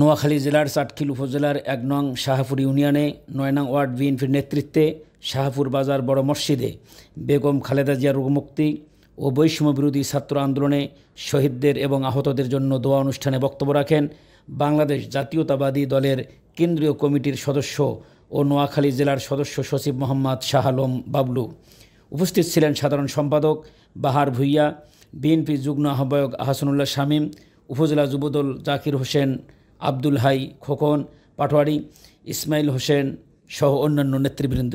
নোয়াখালী জেলার চাটখিল উপজেলার ১ নং শাহপুর ইউনিয়নে ৯ নং ওয়ার্ড বিএনপির নেতৃত্বে শাহপুর বাজার বড় মসজিদে বেগম খালেদা জিয়ার রোগমুক্তি ও বৈষম্য বিরোধী ছাত্র আন্দোলনে শহীদদের এবং আহতদের জন্য দোয়া অনুষ্ঠানে বক্তব্য রাখেন বাংলাদেশ জাতীয়তাবাদী দলের কেন্দ্রীয় কমিটির সদস্য ও নোয়াখালী জেলার সদস্য সচিব মোহাম্মদ শাহ আলম বাবলু। উপস্থিত ছিলেন সাধারণ সম্পাদক বাহার ভূঁইয়া, বিএনপি যুগ্ম আহ্বায়ক আহসানুল্লাহ শামীম, উপজেলা যুবদল জাকির হোসেন, আব্দুল হাই খোকন পাটোয়ারি, ইসমাইল হোসেন সহ অন্যান্য নেতৃবৃন্দ।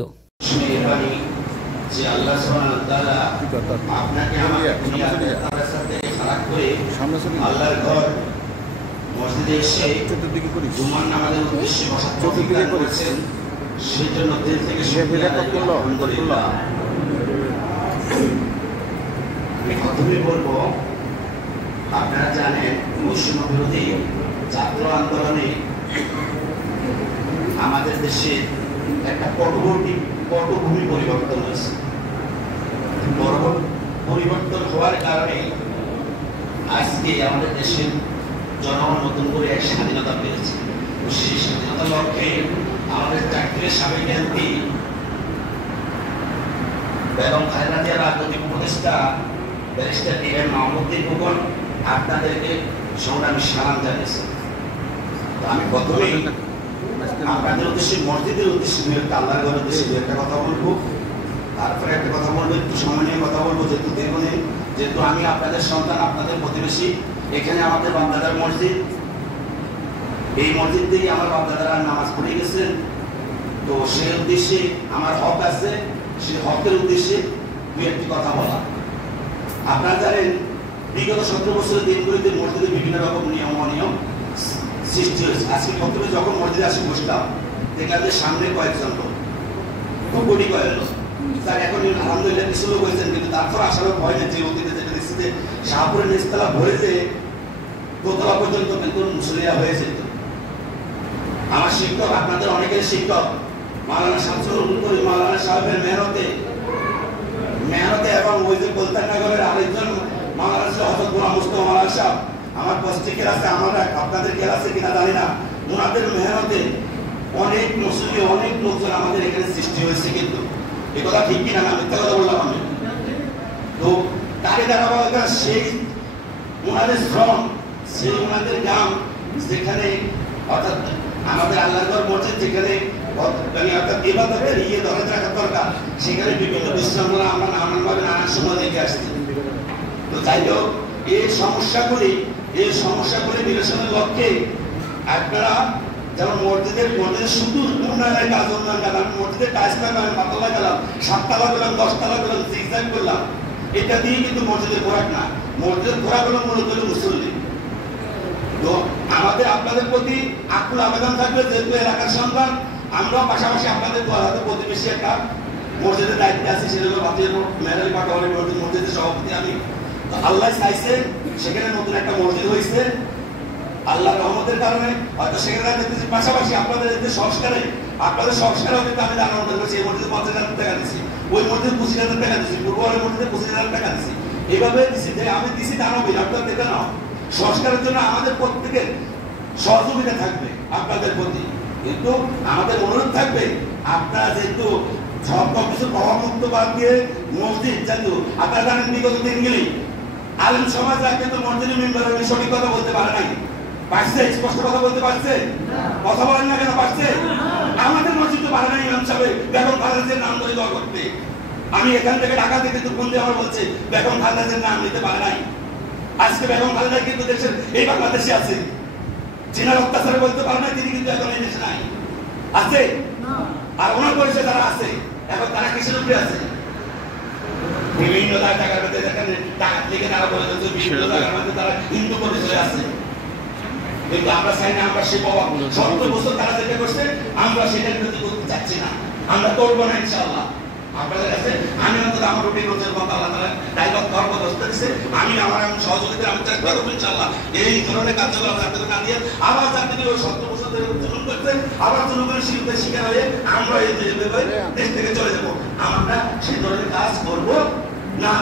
আপনারা জানেন বৈষম্য বিরোধী ছাত্র আন্দোলনে আমাদের দেশে একটা পটভূমি পরিবর্তন হয়েছে। পরিবর্তন হওয়ার কারণে আজকে আমাদের দেশের জনগণ নতুন করে এক স্বাধীনতা পেয়েছে। সেই স্বাধীনতার লক্ষ্যে আমাদের চাকরির সাবেক এমপি বেগম খালেদা জিয়ার রাজনৈতিক উপদেষ্টা ব্যারিস্টার এম মাহমুদ্দিন খোকন আপনাদেরকে সংগ্রামী সালাম জানিয়েছে। আমি প্রথমেই আপনাদের উদ্দেশ্যে মসজিদের উদ্দেশ্যে আল্লাহর ঘরের উদ্দেশ্যে একটা কথা বলবো, তারপরে একটা কথা বলবো, একটু সময় নিয়ে কথা বলবো। যেহেতু আমি আপনাদের সন্তান, আপনাদের প্রতিবেশী, এখানে আমাদের বাপদাদার মসজিদ, এই মসজিদ থেকে আমার বাপদাদারা নামাজ পড়ে গেছেন। তো সেই উদ্দেশ্যে আমার হক আছে, সেই হকের উদ্দেশ্যে দুই একটি কথা বলা। আপনারা জানেন বিগত ১৭ বছরের দিনগুলিতে মসজিদে বিভিন্ন রকম নিয়ম অনিয়ম সৃষ্টি হয়েছে। আজকে প্রথমে যখন মসজিদে আসি বসলাম, দেখলাম যে সামনে কয়েকজন লোক, কোটি কয়েক লোক, তার এখন আলহামদুলিল্লাহ কিছু লোক হয়েছেন, কিন্তু তারপর আসারও ভয় নেই। যে অতীতে যেটা দেখছি যে শাহপুরের নিচতলা ভরে যে দোতলা পর্যন্ত কিন্তু মুসলিয়া হয়ে যেত। আমার শিক্ষক, আপনাদের অনেকের শিক্ষক মাওলানা শামসুল করিম মাওলানা সাহেবের মেহনতে এবং ওই যে কলকাতানগরের আরেকজন মাওলানা হযরত গোলাম মুস্তাফা মাওলানা সাহেব, আমার পস্টিকের আছে, আমরা আপনাদের কে আছে কিনা জানি না, ওনাদের মেহনতে অনেক মুসলিম অনেক লোকজন আমাদের এখানে সৃষ্টি হয়েছে। কিন্তু এ কথা ঠিক কিনা, না মিথ্যা কথা বললাম আমি? তো তারে দ্বারা সেই ওনাদের শ্রম, সেই ওনাদের গ্রাম, যেখানে অর্থাৎ আমাদের আল্লাহর মসজিদ যেখানে ইবাদতের ধরে রাখা দরকার, সেখানে বিভিন্ন বিশ্রামগুলো আমরা নানানভাবে নানান সময় দেখে আসছি। তো যাই হোক, এই সমস্যাগুলি নিরসনের লক্ষ্যে আপনারা যেমন মসজিদের শুধু উন্নয়নের কাজ, আমি মসজিদের টাইলস লাগালাম, পাতা লাগালাম, 7 তালা করলাম, 10 তালা করলাম, জিগজ্যাগ করলাম, এটা দিয়ে কিন্তু মসজিদের খোরাক না। মসজিদের খোরাক হলো মূলত মুসল্লি। তো আমাদের আপনাদের প্রতি আকুল আবেদন থাকবে, যেহেতু এলাকার সন্তান, আমরা পাশাপাশি আপনাদের প্রতিবেশী একটা মসজিদের দায়িত্বে আছি, সেটা হলো মেহরালি পাটোয়ারি মসজিদের সভাপতি আমি। তো আল্লাহ চাইছে সেখানে নতুন একটা মসজিদ হয়েছে আল্লাহর রহমতের কারণে, হয়তো সেখানে পাশাপাশি আপনাদের আপনাদের সংস্কারেও কিন্তু আমি জানানো করেছি। এই মসজিদে ৫০,০০০ টাকা দিচ্ছি, ওই মসজিদে ২৫,০০০ টাকা দিচ্ছি, পূর্বের মসজিদে ২৫,০০০ টাকা দিচ্ছি, এইভাবে দিচ্ছি। যে আমি দিচ্ছি জানাবি, আপনার দেখে নাও। সংস্কারের জন্য আমাদের প্রত্যেকের সহযোগিতা থাকবে আপনাদের প্রতি, কিন্তু আমাদের অনুরোধ থাকবে আপনারা যেহেতু সব কিছু প্রভাবমুক্ত বাদ দিয়ে মসজিদ, যেহেতু আপনারা জানেন বিগত দিনগুলি আলেম সমাজরা কিন্তু মসজিদের মেম্বারের সঠিক কথা বলতে পারে নাই, পারছে? স্পষ্ট কথা বলতে পারছে? কথা বলেন না কেন? পারছে? আমাদের মসজিদ তো পারে নাই ইমাম সাহেব বেগম খালেদা জিয়ার নাম ধরে দোয়া করতে। আমি এখান থেকে ঢাকা থেকে কিন্তু ফোন দিয়ে আমার বলছে বেগম খালেদা জিয়ার নাম নিতে পারে নাই। আজকে বেগম খালেদা কিন্তু দেশের এই বাংলাদেশে আছে, চীনের অত্যাচারে বলতে পারে না, তিনি কিন্তু এখন এই দেশে নাই, আছে। আর ওনার পরিচয় তারা আছে, এখন তারা কিসের উপরে আছে? বিভিন্ন টাকার মধ্যে দেখেন টাকা থেকে তারা বলে যাচ্ছে বিভিন্ন টাকার মধ্যে তারা হিন্দু পরিচয় আছে। কিন্তু আমরা চাই না, আমরা সে বাবা ৭০ বছর তারা যেটা করছে আমরা সেটার বিরুদ্ধে করতে চাচ্ছি না, আমরা করবো না ইনশাআল্লাহ। আপনাদের কাছে আমি অন্তত আমার রুটিন রোজের কথা আল্লাহ তাআলা দায়িত্ব কর্মদস্ত দিচ্ছে, আমি আমার সহযোগিতা আমি চেষ্টা করবো ইনশাআল্লাহ। এই ধরনের কার্যকলাপ আপনাদের না দিয়ে আবার যাতে ওই ৭০ বছর ধরে উদযাপন করতে আবার জনগণের শিকার হয়ে আমরা এই দেশ থেকে চলে যাবো, আমরা সেই ধরনের কাজ করবো না।